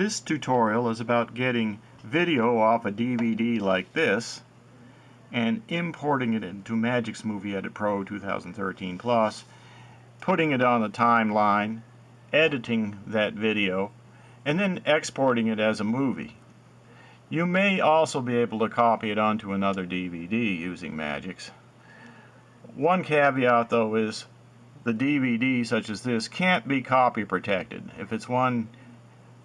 This tutorial is about getting video off a DVD like this and importing it into Magix Movie Edit Pro 2013 Plus, putting it on the timeline, editing that video, and then exporting it as a movie. You may also be able to copy it onto another DVD using Magix. One caveat though is the DVD such as this can't be copy protected. If it's one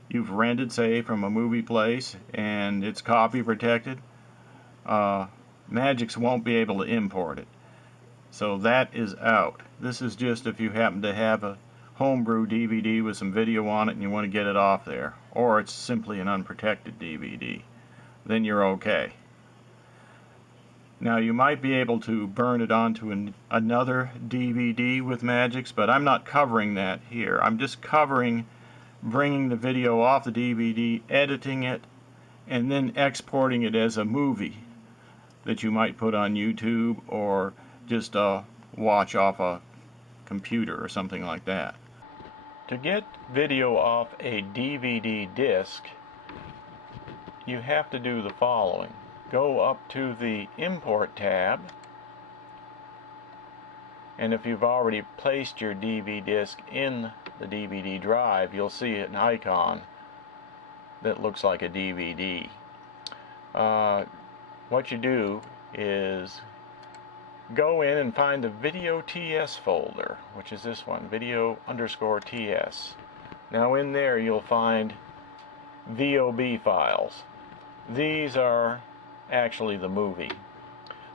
you've rented, say, from a movie place and it's copy protected, Magix won't be able to import it. So that is out. This is just if you happen to have a homebrew DVD with some video on it and you want to get it off there, or it's simply an unprotected DVD. Then you're okay. Now you might be able to burn it onto another DVD with Magix, but I'm not covering that here. I'm just covering bringing the video off the DVD, editing it, and then exporting it as a movie that you might put on YouTube or just watch off a computer or something like that. To get video off a DVD disc, you have to do the following. Go up to the Import tab, and if you've already placed your DVD disc in the DVD drive, you'll see an icon that looks like a DVD. What you do is go in and find the Video TS folder, which is this one, video_TS. Now in there you'll find VOB files. These are actually the movie.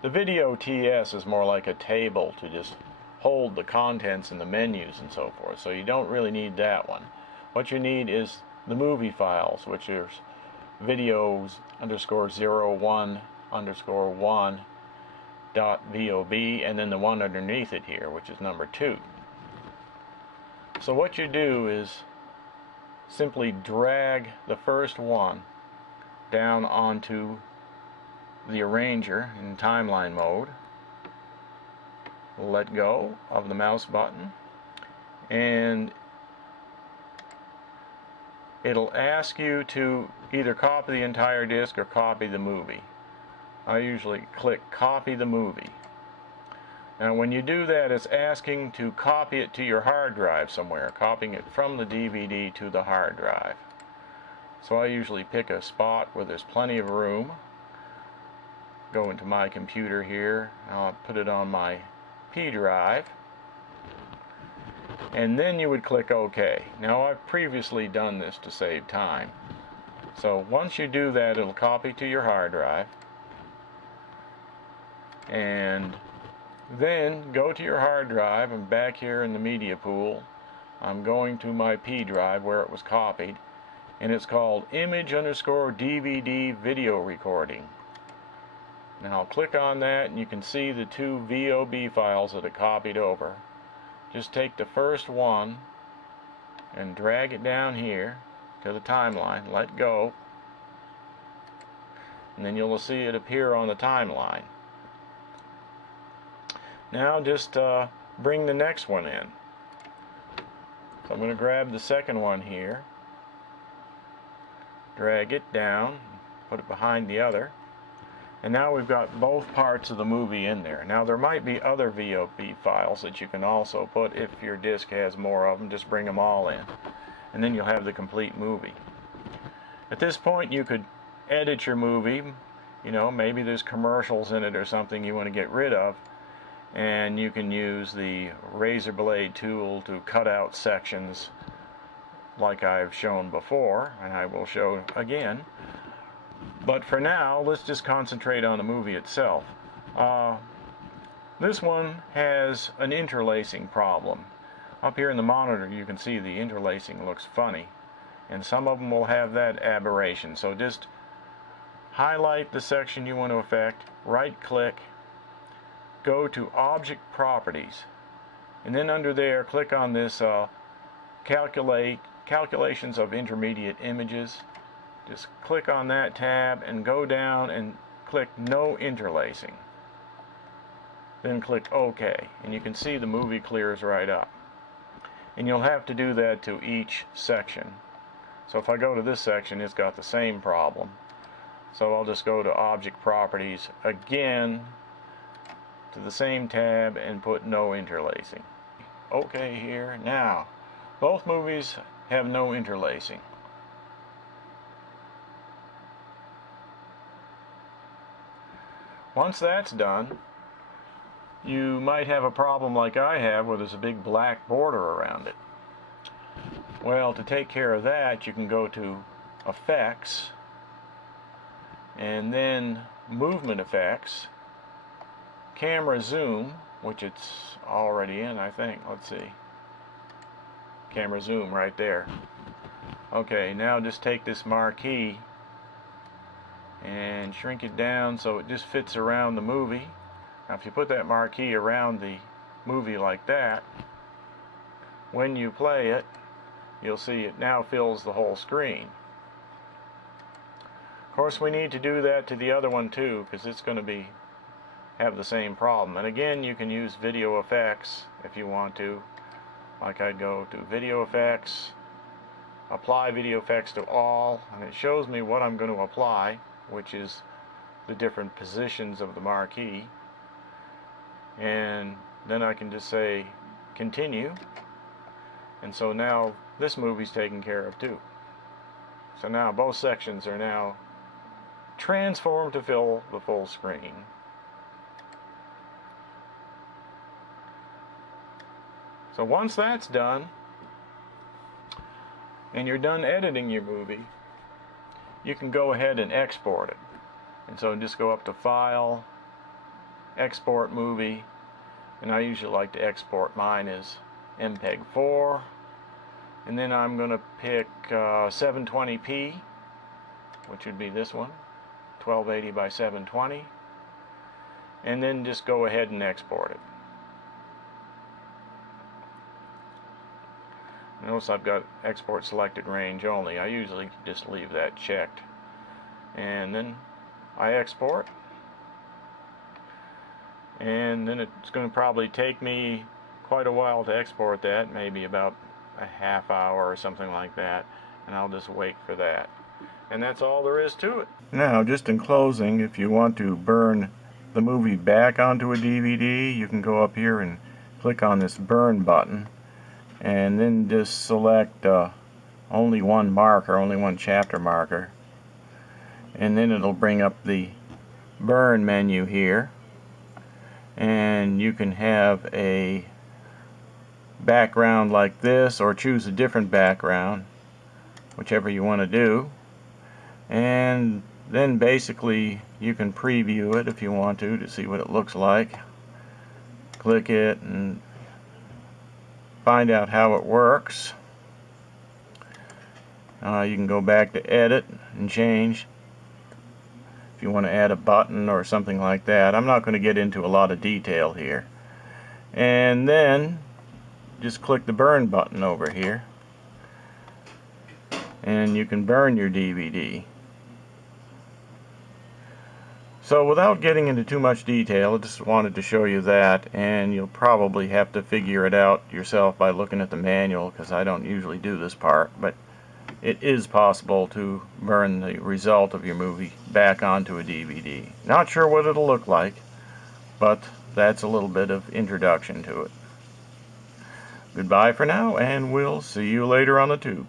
The Video TS is more like a table to just hold the contents and the menus and so forth, so you don't really need that one. What you need is the movie files, which is videos_01_1.vob, and then the one underneath it here, which is number 2. So what you do is simply drag the first one down onto the arranger in timeline mode, let go of the mouse button, and it'll ask you to either copy the entire disc or copy the movie. I usually click copy the movie. Now when you do that, it's asking to copy it to your hard drive somewhere, copying it from the DVD to the hard drive. So I usually pick a spot where there's plenty of room, go into my computer here, I'll put it on my P drive, and then you would click OK. Now I've previously done this to save time. So once you do that, it'll copy to your hard drive, and then go to your hard drive, and back here in the media pool I'm going to my P drive where it was copied, and it's called image_DVD video recording. Now I'll click on that and you can see the 2 VOB files that it copied over. Just take the first one and drag it down here to the timeline, let go, and then you'll see it appear on the timeline. Now just bring the next one in. So I'm going to grab the second one here, drag it down, put it behind the other, and now we've got both parts of the movie in there. Now there might be other VOB files that you can also put if your disc has more of them. Just bring them all in, and then you'll have the complete movie. At this point you could edit your movie. You know, maybe there's commercials in it or something you want to get rid of, and you can use the razor blade tool to cut out sections like I've shown before, and I will show again. But for now, let's just concentrate on the movie itself. This one has an interlacing problem. Up here in the monitor you can see the interlacing looks funny, and some of them will have that aberration. So just highlight the section you want to affect, right click, go to Object Properties, and then under there click on this Calculations of Intermediate Images. Just click on that tab and go down and click No Interlacing. Then click OK, and you can see the movie clears right up. And you'll have to do that to each section. So if I go to this section, it's got the same problem. So I'll just go to Object Properties again, to the same tab, and put no interlacing. OK here. Now, both movies have no interlacing. Once that's done, you might have a problem like I have where there's a big black border around it. Well, to take care of that, you can go to Effects, and then Movement Effects, Camera Zoom, which it's already in, I think. Let's see. Camera Zoom right there. Okay, now just take this marquee and shrink it down so it just fits around the movie. Now if you put that marquee around the movie like that, when you play it, you'll see it now fills the whole screen. Of course, we need to do that to the other one too, because it's going to have the same problem. And again, you can use video effects if you want to. Like I'd go to Video Effects, Apply Video Effects to All, and it shows me what I'm going to apply, which is the different positions of the marquee. And then I can just say Continue, and so now this movie's taken care of too. So now both sections are now transformed to fill the full screen. So once that's done, and you're done editing your movie, you can go ahead and export it. And so just go up to File, Export Movie, and I usually like to export mine as MPEG-4, and then I'm going to pick 720p, which would be this one, 1280 by 720, and then just go ahead and export it. Notice I've got export selected range only. I usually just leave that checked. And then I export. And then it's going to probably take me quite a while to export that, maybe about a half hour or something like that. And I'll just wait for that. And that's all there is to it. Now, just in closing, if you want to burn the movie back onto a DVD, you can go up here and click on this Burn button. And then just select only one marker, only one chapter marker, and then it'll bring up the burn menu here, and you can have a background like this or choose a different background, whichever you want to do, and then basically you can preview it if you want to see what it looks like. Click it and find out how it works. You can go back to Edit and change if you want to add a button or something like that. I'm not going to get into a lot of detail here. And then just click the Burn button over here, and you can burn your DVD. So without getting into too much detail, I just wanted to show you that, and you'll probably have to figure it out yourself by looking at the manual, because I don't usually do this part, but it is possible to burn the result of your movie back onto a DVD. Not sure what it'll look like, but that's a little bit of introduction to it. Goodbye for now, and we'll see you later on the tube.